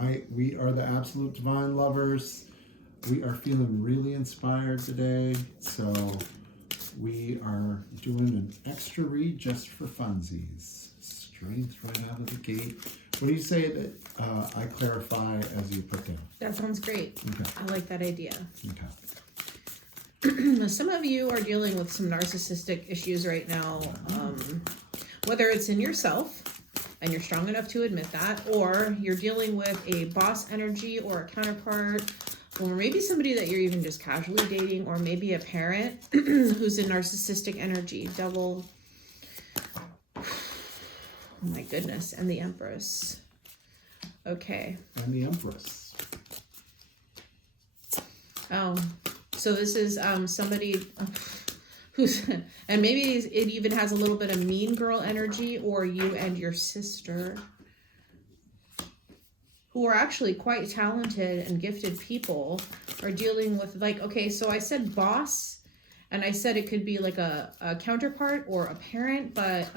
right, we are the Absolute Divine Lovers. We are feeling really inspired today, so we are doing an extra read just for funsies. Strength right out of the gate. What do you say that I clarify as you put down? That sounds great. Okay. I like that idea. Okay. Some of you are dealing with some narcissistic issues right now, whether it's in yourself, and you're strong enough to admit that, or you're dealing with a boss energy or a counterpart, or maybe somebody that you're even just casually dating, or maybe a parent who's in narcissistic energy. Devil. Oh my goodness. And the Empress. Okay. And the Empress. Oh, so this is somebody who's, and maybe it even has a little bit of mean girl energy, or you and your sister, who are actually quite talented and gifted people, are dealing with, like, okay, so I said boss, and I said it could be like a counterpart or a parent, but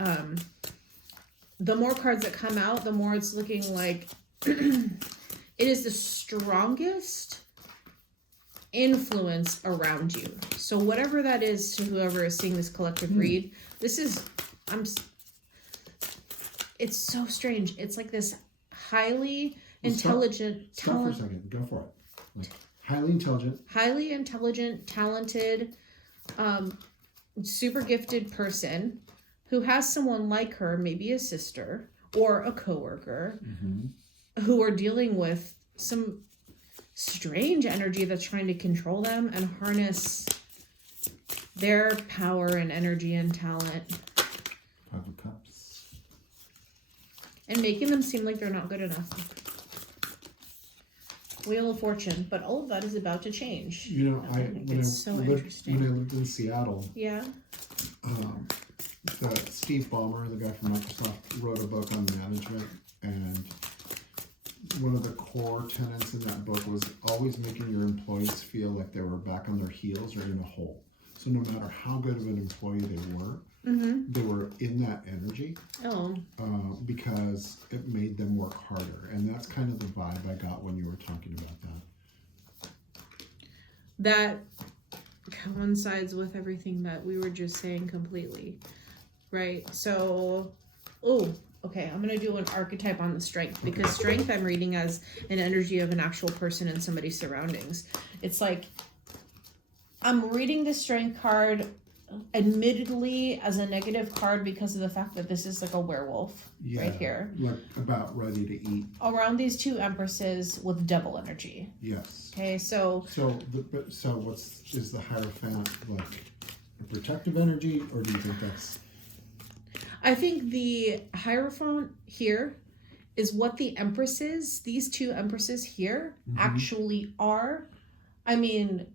the more cards that come out, the more it's looking like it is the strongest influence around you. So whatever that is, to whoever is seeing this collective read, this is, it's so strange. It's like this highly intelligent, Stop for a second. Go for it. Like, highly intelligent, talented, super gifted person who has someone like her, maybe a sister or a coworker, who are dealing with some strange energy that's trying to control them and harness their power and energy and talent. Five of Cups. And making them seem like they're not good enough. Wheel of Fortune. But all of that is about to change. You know, when I lived in Seattle, yeah, Steve Ballmer, the guy from Microsoft, wrote a book on management, and one of the core tenets in that book was always making your employees feel like they were back on their heels or in a hole. So no matter how good of an employee they were in that energy. Because it made them work harder. And that's kind of the vibe I got when you were talking about that. That coincides with everything that we were just saying completely. Right? So, okay, I'm going to do an archetype on the strength, because strength I'm reading as an energy of an actual person and somebody's surroundings. It's like, I'm reading the strength card admittedly as a negative card because of the fact that this is like a werewolf right here. Like about ready to eat. Around these two empresses with devil energy. Yes. Okay, so is the Hierophant like a protective energy, or do you think that's... I think the Hierophant here is what the empresses, these two empresses here, actually are. I mean,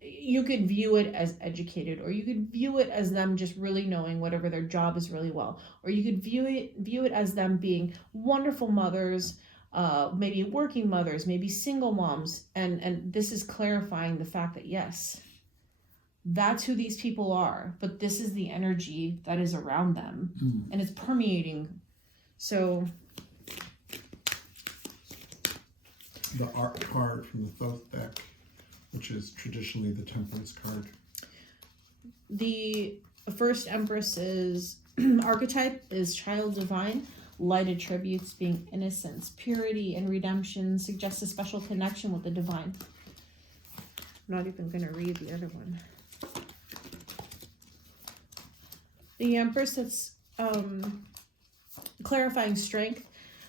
you could view it as educated, or you could view it as them just really knowing whatever their job is really well, or you could view it as them being wonderful mothers, maybe working mothers, maybe single moms, and this is clarifying the fact that yes, that's who these people are, but this is the energy that is around them, and it's permeating. So the art card from the Thoth deck, which is traditionally the Temperance card. The first Empress's archetype is Child Divine. Light attributes being innocence, purity, and redemption, suggests a special connection with the divine. I'm not even going to read the other one. The Empress that's clarifying strength.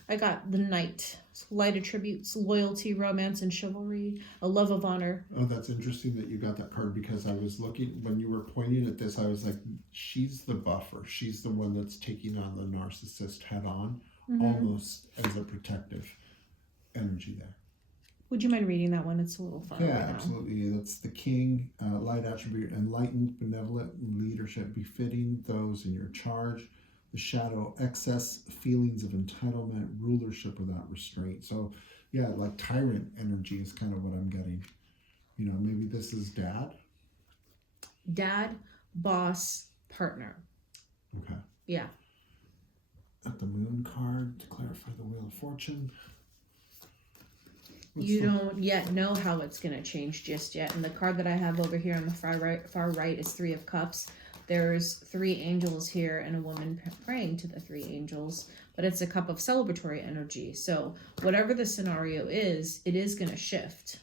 I got the Knight. Light attributes, loyalty, romance, and chivalry, a love of honor. Oh, that's interesting that you got that card, because I was looking, when you were pointing at this, I was like, she's the buffer. She's the one that's taking on the narcissist head on, almost as a protective energy there. Would you mind reading that one? It's a little fun. Yeah, absolutely. That's the King, light attribute, enlightened, benevolent leadership, befitting those in your charge. The Shadow, excess feelings of entitlement, rulership without restraint. So, yeah, like tyrant energy is kind of what I'm getting. You know, maybe this is dad. Dad, boss, partner. Okay. Yeah. At the Moon card to clarify the Wheel of Fortune. You don't yet know how it's going to change just yet. And the card that I have over here on the far right is 3 of Cups. There's 3 angels here and a woman praying to the 3 angels, but it's a cup of celebratory energy. So whatever the scenario is, it is going to shift.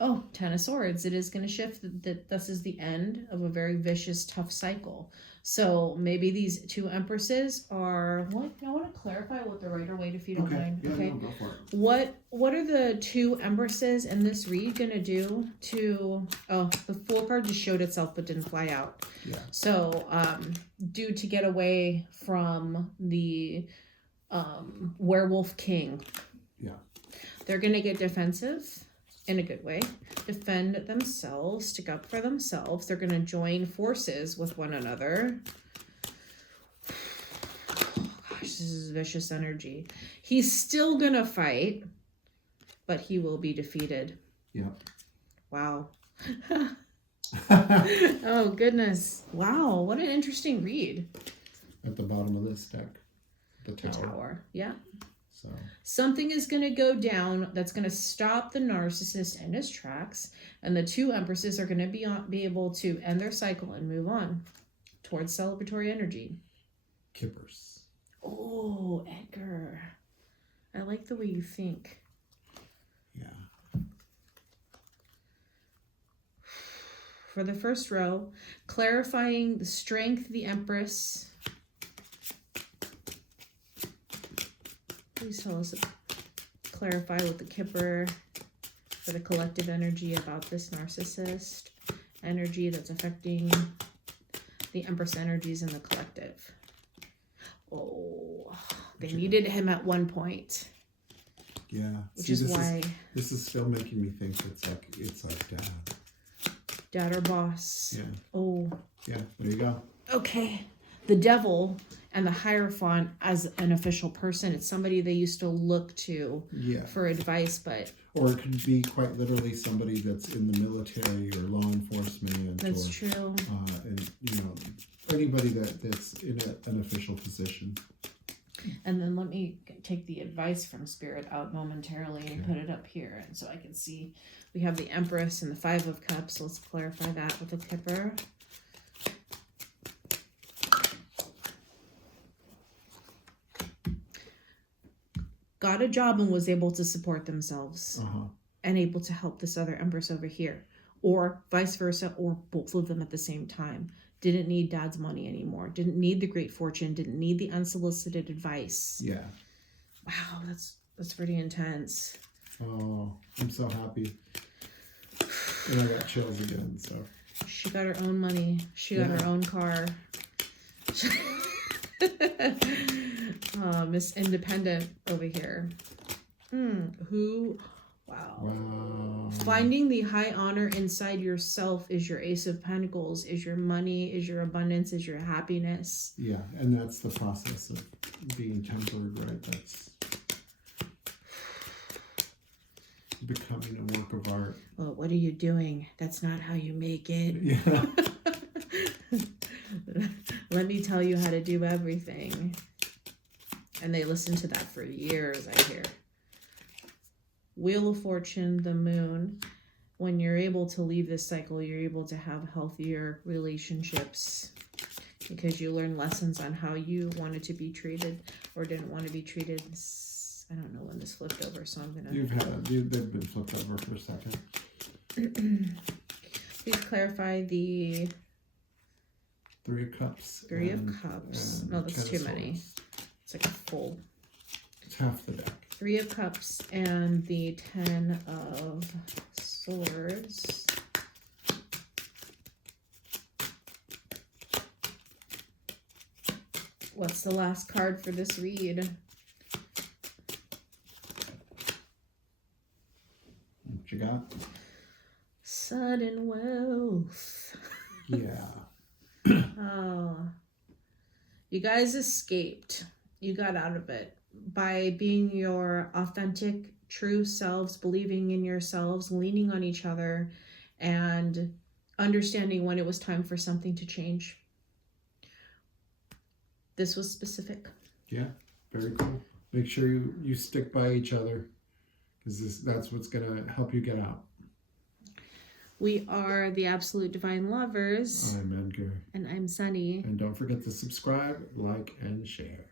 Oh, 10 of Swords. It is going to shift. That this is the end of a very vicious, tough cycle. So maybe these 2 empresses are. Well, I want to clarify what the Rider-Waite, if you don't mind. Yeah, Okay. no, go for it. What are the 2 empresses in this read going to do to? Oh, the Fool card just showed itself but didn't fly out. Yeah. So, do to get away from the Werewolf King. Yeah. They're going to get defensive. In a good way, defend themselves, stick up for themselves. They're going to join forces with one another. Gosh, this is vicious energy. He's still going to fight, but he will be defeated. Yeah. Wow. Oh, goodness. Wow, what an interesting read. At the bottom of this deck, the Tower. The Tower, yeah. So something is going to go down that's going to stop the narcissist in his tracks, and the 2 empresses are going to be able to end their cycle and move on towards celebratory energy. Kippers. Oh, Edgar. I like the way you think. Yeah. For the first row, clarifying the strength of the Empress. Please tell us, clarify with the Kipper for the collective energy about this narcissist energy that's affecting the Empress energies in the collective. Oh, they needed him at one point. Yeah. Which is why this is still making me think it's like dad or boss. Yeah. Oh. Yeah, there you go. Okay. The Devil and the Hierophant as an official person. It's somebody they used to look to for advice, but... Or it could be quite literally somebody that's in the military or law enforcement. That's true. And, anybody that's in an official position. And then let me take the advice from Spirit out momentarily and put it up here. And so I can see we have the Empress and the 5 of Cups. Let's clarify that with the Kipper. Got a job and was able to support themselves and able to help this other Empress over here, or vice versa, or both of them at the same time. Didn't need dad's money anymore. Didn't need the great fortune. Didn't need the unsolicited advice. Yeah. Wow, that's pretty intense. Oh, I'm so happy. And I got chills again, so. She got her own money. She got her own car. Miss Independent over here. Wow. Finding the high honor inside yourself is your Ace of Pentacles, is your money, is your abundance, is your happiness. Yeah, and that's the process of being tempered, right? That's becoming a work of art. Well, what are you doing? That's not how you make it. Yeah. Let me tell you how to do everything. And they listen to that for years, I hear. Wheel of Fortune, the Moon. When you're able to leave this cycle, you're able to have healthier relationships because you learn lessons on how you wanted to be treated or didn't want to be treated. I don't know when this flipped over, so I'm gonna. They've been flipped over for a second. Please clarify the 3 of Cups. 3 of Cups. No, that's too many. It's like a full. It's half the deck. 3 of Cups and the 10 of Swords. What's the last card for this read? What you got? Sudden wealth. Yeah. Oh. You guys escaped. You got out of it by being your authentic, true selves, believing in yourselves, leaning on each other, and understanding when it was time for something to change. This was specific. Yeah, very cool. Make sure you stick by each other. because that's what's going to help you get out. We are the Absolute Divine Lovers. I'm Edgar. And I'm Sunny. And don't forget to subscribe, like, and share.